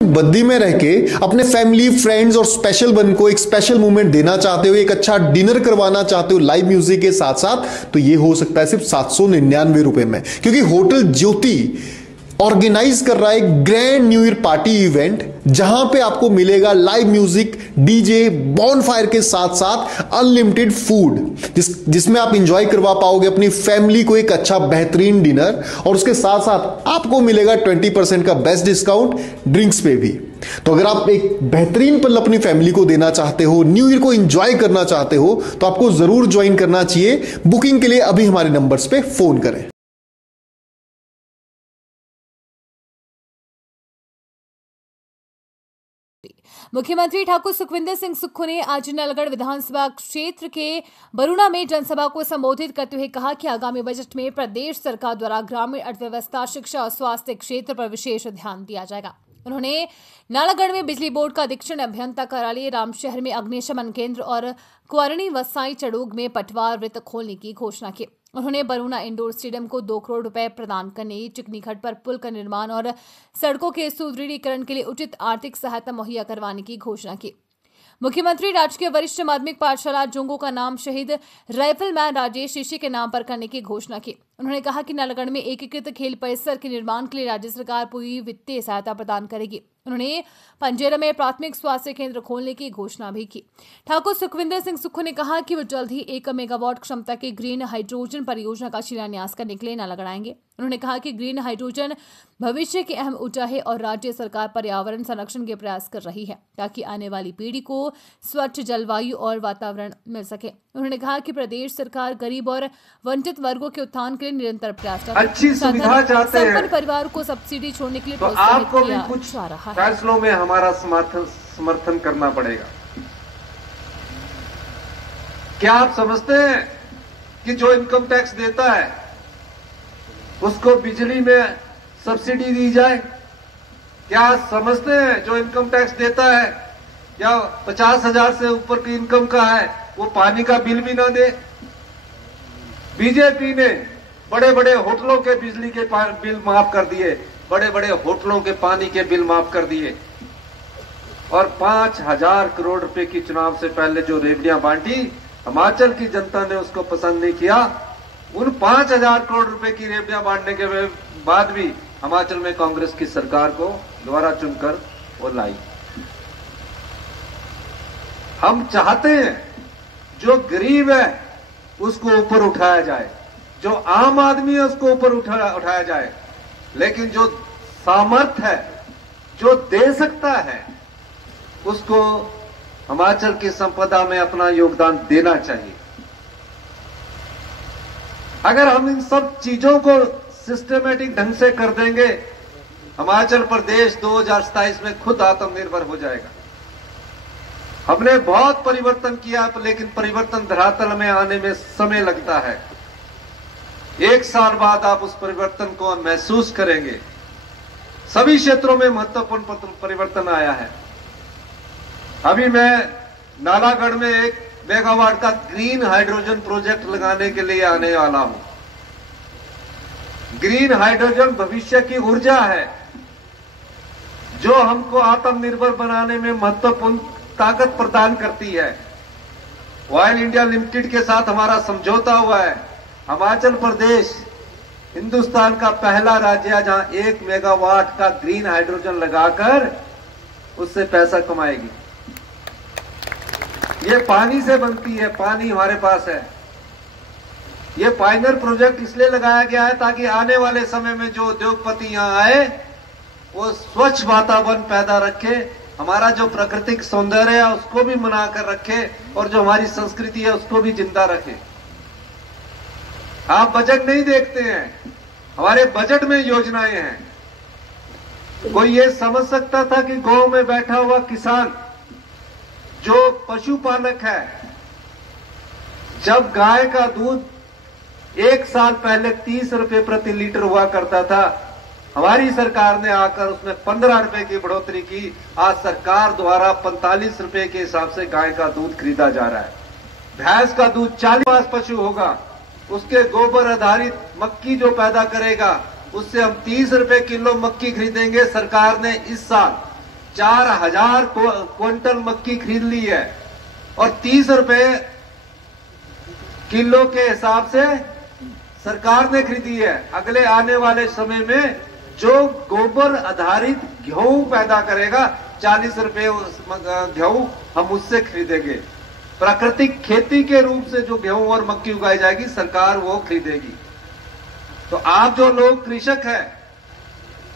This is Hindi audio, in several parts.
बद्दी में रह के अपने फैमिली फ्रेंड्स और स्पेशल वन को एक स्पेशल मोमेंट देना चाहते हो, एक अच्छा डिनर करवाना चाहते हो लाइव म्यूजिक के साथ साथ, तो ये हो सकता है सिर्फ 799 रुपए में, क्योंकि होटल ज्योति ऑर्गेनाइज कर रहा है एक grand new year party event, जहां पे आपको मिलेगा लाइव म्यूजिक, डीजे, बॉनफायर के साथ साथ अनलिमिटेड फूड, जिसमें आप इंजॉय करवा पाओगे अपनी फैमिली को एक अच्छा बेहतरीन डिनर, और उसके साथ साथ आपको मिलेगा 20% का बेस्ट डिस्काउंट ड्रिंक्स पे भी। तो अगर आप एक बेहतरीन पल अपनी फैमिली को देना चाहते हो, न्यू ईयर को एंजॉय करना चाहते हो, तो आपको जरूर ज्वाइन करना चाहिए। बुकिंग के लिए अभी हमारे नंबर्स पे फोन करें। मुख्यमंत्री ठाकुर सुखविंदर सिंह सुक्खू ने आज नलगढ़ विधानसभा क्षेत्र के बरूणा में जनसभा को संबोधित करते हुए कहा कि आगामी बजट में प्रदेश सरकार द्वारा ग्रामीण अर्थव्यवस्था, शिक्षा और स्वास्थ्य क्षेत्र पर विशेष ध्यान दिया जाएगा। उन्होंने नालागढ़ में बिजली बोर्ड का अधीक्षण अभियंता कार्यालय, रामशहर में अग्निशमन केंद्र और क्वारणी वसाई चड़ूग में पटवार वृत्त खोलने की घोषणा की। उन्होंने बरूणा इंडोर स्टेडियम को 2 करोड़ रुपए प्रदान करने, चिकनी घाट पर पुल का निर्माण और सड़कों के सुदृढ़ीकरण के लिए उचित आर्थिक सहायता मुहैया करवाने की घोषणा की। मुख्यमंत्री राजकीय वरिष्ठ माध्यमिक पाठशाला जोंगो का नाम शहीद राइफलमैन राजेश ऋषि के नाम पर करने की घोषणा की। उन्होंने कहा कि नालागढ़ में एकीकृत खेल परिसर के निर्माण के लिए राज्य सरकार पूरी वित्तीय सहायता प्रदान करेगी। उन्होंने पंजेरा में प्राथमिक स्वास्थ्य केंद्र खोलने की घोषणा भी की। ठाकुर सुखविंदर सिंह सुक्खू ने कहा कि वो जल्द ही 1 मेगावाट क्षमता की ग्रीन हाइड्रोजन परियोजना का शिलान्यास करने के लिए नालागढ़ आएंगे। उन्होंने कहा कि ग्रीन हाइड्रोजन भविष्य की अहम ऊर्जा है और राज्य सरकार पर्यावरण संरक्षण के प्रयास कर रही है ताकि आने वाली पीढ़ी को स्वच्छ जलवायु और वातावरण मिल सके। उन्होंने कहा कि प्रदेश सरकार गरीब और वंचित वर्गों के उत्थान के लिए निरंतर प्रयास कर रही है। अच्छी सुविधा चाहते हैं, संपन्न परिवार को सब्सिडी छोड़ने के लिए तो आपको भी कुछ फैसलों में हमारा समर्थन करना पड़ेगा। क्या आप समझते हैं कि जो इनकम टैक्स देता है उसको बिजली में सब्सिडी दी जाए? क्या आप समझते हैं जो इनकम टैक्स देता है या 50,000 से ऊपर की इनकम का है वो पानी का बिल भी ना दे? बीजेपी ने बड़े बड़े होटलों के बिजली के बिल माफ कर दिए, बड़े बड़े होटलों के पानी के बिल माफ कर दिए, और 5,000 करोड़ रुपए की चुनाव से पहले जो रेवड़ियां बांटी, हिमाचल की जनता ने उसको पसंद नहीं किया। उन 5,000 करोड़ रुपए की रेवड़ियां बांटने के बाद भी हिमाचल में कांग्रेस की सरकार को दोबारा चुनकर वो लाई। हम चाहते हैं जो गरीब है उसको ऊपर उठाया जाए, जो आम आदमी है उसको ऊपर उठाया जाए, लेकिन जो सामर्थ्य है, जो दे सकता है, उसको हिमाचल की संपदा में अपना योगदान देना चाहिए। अगर हम इन सब चीजों को सिस्टमेटिक ढंग से कर देंगे, हिमाचल प्रदेश 2027 में खुद आत्मनिर्भर हो जाएगा। हमने बहुत परिवर्तन किया, लेकिन परिवर्तन धरातल में आने में समय लगता है। 1 साल बाद आप उस परिवर्तन को महसूस करेंगे। सभी क्षेत्रों में महत्वपूर्ण परिवर्तन आया है। अभी मैं नालागढ़ में 1 मेगावाट का ग्रीन हाइड्रोजन प्रोजेक्ट लगाने के लिए आने वाला हूं। ग्रीन हाइड्रोजन भविष्य की ऊर्जा है जो हमको आत्मनिर्भर बनाने में महत्वपूर्ण ताकत प्रदान करती है। ऑयल इंडिया लिमिटेड के साथ हमारा समझौता हुआ है। हिमाचल प्रदेश हिंदुस्तान का पहला राज्य है जहां 1 मेगावाट का ग्रीन हाइड्रोजन लगाकर उससे पैसा कमाएगी। ये पानी से बनती है, पानी हमारे पास है। ये पायनियर प्रोजेक्ट इसलिए लगाया गया है ताकि आने वाले समय में जो उद्योगपति यहां आए वो स्वच्छ वातावरण पैदा रखे, हमारा जो प्राकृतिक सौंदर्य है उसको भी बनाकर रखे और जो हमारी संस्कृति है उसको भी जिंदा रखे। आप बजट नहीं देखते हैं, हमारे बजट में योजनाएं हैं। कोई ये समझ सकता था कि गांव में बैठा हुआ किसान जो पशुपालक है, जब गाय का दूध 1 साल पहले 30 रुपए प्रति लीटर हुआ करता था, हमारी सरकार ने आकर उसमें 15 रुपए की बढ़ोतरी की। आज सरकार द्वारा 45 रुपए के हिसाब से गाय का दूध खरीदा जा रहा है। भैंस का दूध 40 पशु होगा, उसके गोबर आधारित मक्की जो पैदा करेगा उससे हम 30 रुपए किलो मक्की खरीदेंगे। सरकार ने इस साल 4,000 क्विंटल मक्की खरीद ली है और 30 रुपए किलो के हिसाब से सरकार ने खरीदी है। अगले आने वाले समय में जो गोबर आधारित गेहूं पैदा करेगा 40 रुपए गेहूं हम उससे खरीदेंगे। प्राकृतिक खेती के रूप से जो गेहूं और मक्की उगाई जाएगी सरकार वो खरीदेगी। तो आप जो लोग कृषक हैं,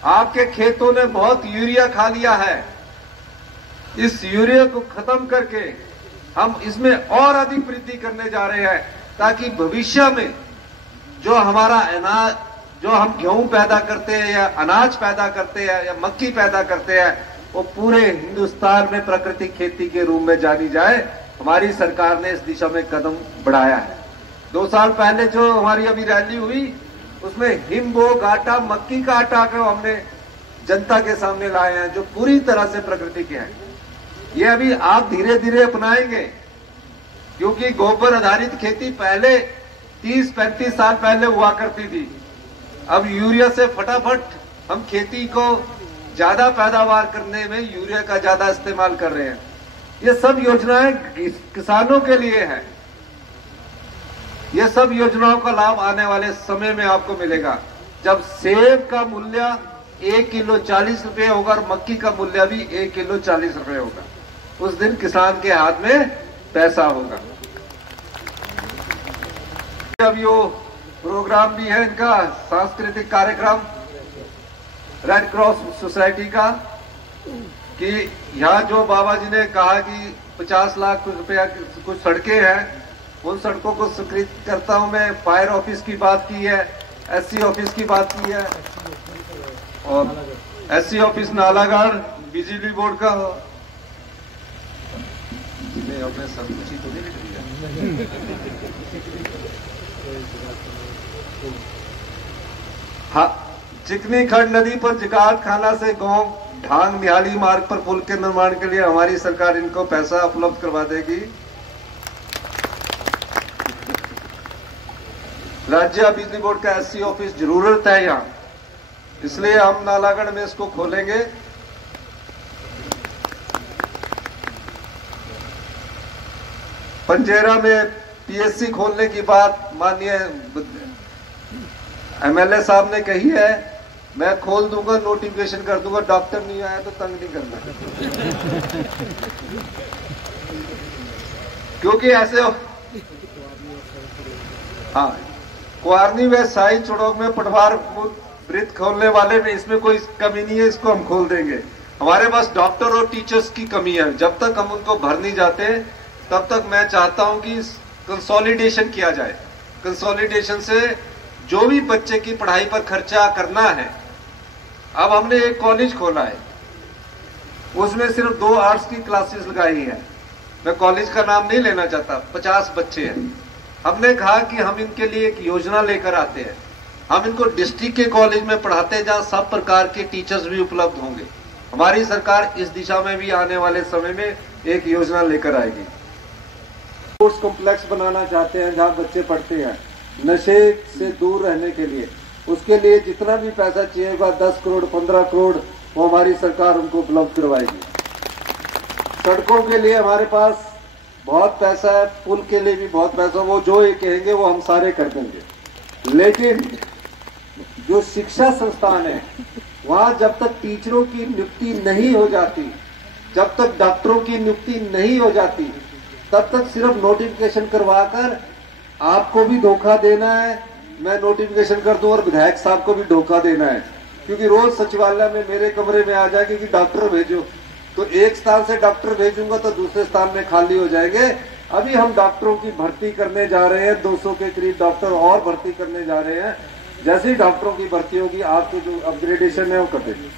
आपके खेतों ने बहुत यूरिया खा लिया है। इस यूरिया को खत्म करके हम इसमें और अधिक वृद्धि करने जा रहे हैं, ताकि भविष्य में जो हमारा अनाज, जो हम गेहूं पैदा करते हैं या अनाज पैदा करते हैं या मक्की पैदा करते हैं, वो पूरे हिंदुस्तान में प्राकृतिक खेती के रूप में जानी जाए। हमारी सरकार ने इस दिशा में कदम बढ़ाया है। 2 साल पहले जो हमारी अभी रैली हुई उसमें हिमबोग आटा, मक्की का आटा को हमने जनता के सामने लाए हैं, जो पूरी तरह से प्रकृति के हैं। ये अभी आप धीरे धीरे अपनाएंगे, क्योंकि गोबर आधारित खेती पहले 30-35 साल पहले हुआ करती थी। अब यूरिया से फटाफट हम खेती को ज्यादा पैदावार करने में यूरिया का ज्यादा इस्तेमाल कर रहे हैं। ये सब योजनाएं किसानों के लिए है। ये सब योजनाओं का लाभ आने वाले समय में आपको मिलेगा, जब सेब का मूल्य 1 किलो 40 रुपए होगा और मक्की का मूल्य भी 1 किलो 40 रुपए होगा। उस दिन किसान के हाथ में पैसा होगा। अब यो प्रोग्राम भी है इनका, सांस्कृतिक कार्यक्रम रेड क्रॉस सोसाइटी का, कि यहाँ जो बाबा जी ने कहा कि 50 लाख रुपया कुछ सड़कें हैं, उन सड़कों को स्वीकृत करता हूं मैं। फायर ऑफिस की बात की है, एससी ऑफिस की बात की है, और एससी ऑफिस नालागढ़, बिजली बोर्ड का अपने सब कुछ ही तो नहीं लिख दिया। हाँ, चिकनी खंड नदी पर जिगात खाना से गांव ढांग निहाली मार्ग पर पुल के निर्माण के लिए हमारी सरकार इनको पैसा उपलब्ध करवा देगी। राज्य बिजली बोर्ड का एससी ऑफिस जरूरत है यहाँ, इसलिए हम नालागढ़ में इसको खोलेंगे। पंजेरा में पीएससी खोलने की बात माननीय एमएलए साहब ने कही है। मैं खोल दूंगा, नोटिफिकेशन कर दूंगा, डॉक्टर नहीं आया तो तंग नहीं करना। क्योंकि ऐसे हाँ, कुआरनी व साई चुड़ौक में पटवार वृत्त खोलने वाले में इसमें कोई कमी नहीं है, इसको हम खोल देंगे। हमारे पास डॉक्टर और टीचर्स की कमी है, जब तक हम उनको भर नहीं जाते तब तक मैं चाहता हूं कि कंसोलिडेशन किया जाए। कंसोलिडेशन से जो भी बच्चे की पढ़ाई पर खर्चा करना है, अब हमने एक कॉलेज खोला है, उसमें सिर्फ 2 आर्ट्स की क्लासेस लगाई है। मैं कॉलेज का नाम नहीं लेना चाहता, 50 बच्चे हैं। हमने कहा कि हम इनके लिए एक योजना लेकर आते हैं, हम इनको डिस्ट्रिक्ट के कॉलेज में पढ़ाते हैं, जहां सब प्रकार के टीचर्स भी उपलब्ध होंगे। हमारी सरकार इस दिशा में भी आने वाले समय में एक योजना लेकर आएगी। स्पोर्ट्स कॉम्प्लेक्स बनाना चाहते हैं जहां बच्चे पढ़ते हैं, नशे से दूर रहने के लिए। उसके लिए जितना भी पैसा चाहिए होगा, 10 करोड़ 15 करोड़, वो हमारी सरकार उनको उपलब्ध करवाएगी। सड़कों के लिए हमारे पास बहुत पैसा है, पुल के लिए भी बहुत पैसा, वो जो ये कहेंगे वो हम सारे कर देंगे। लेकिन जो शिक्षा संस्थान है, वहां जब तक टीचरों की नियुक्ति नहीं हो जाती, जब तक डॉक्टरों की नियुक्ति नहीं हो जाती, तब तक सिर्फ नोटिफिकेशन करवाकर आपको भी धोखा देना है, मैं नोटिफिकेशन कर दूं, और विधायक साहब को भी धोखा देना है। क्योंकि रोज सचिवालय में मेरे कमरे में आ जाएगी कि डॉक्टर भेजो, तो एक स्थान से डॉक्टर भेजूंगा तो दूसरे स्थान में खाली हो जाएंगे। अभी हम डॉक्टरों की भर्ती करने जा रहे हैं, 200 के करीब डॉक्टर और भर्ती करने जा रहे हैं। जैसे ही डॉक्टरों की भर्ती होगी, आपकी जो अपग्रेडेशन है वो कर देंगे।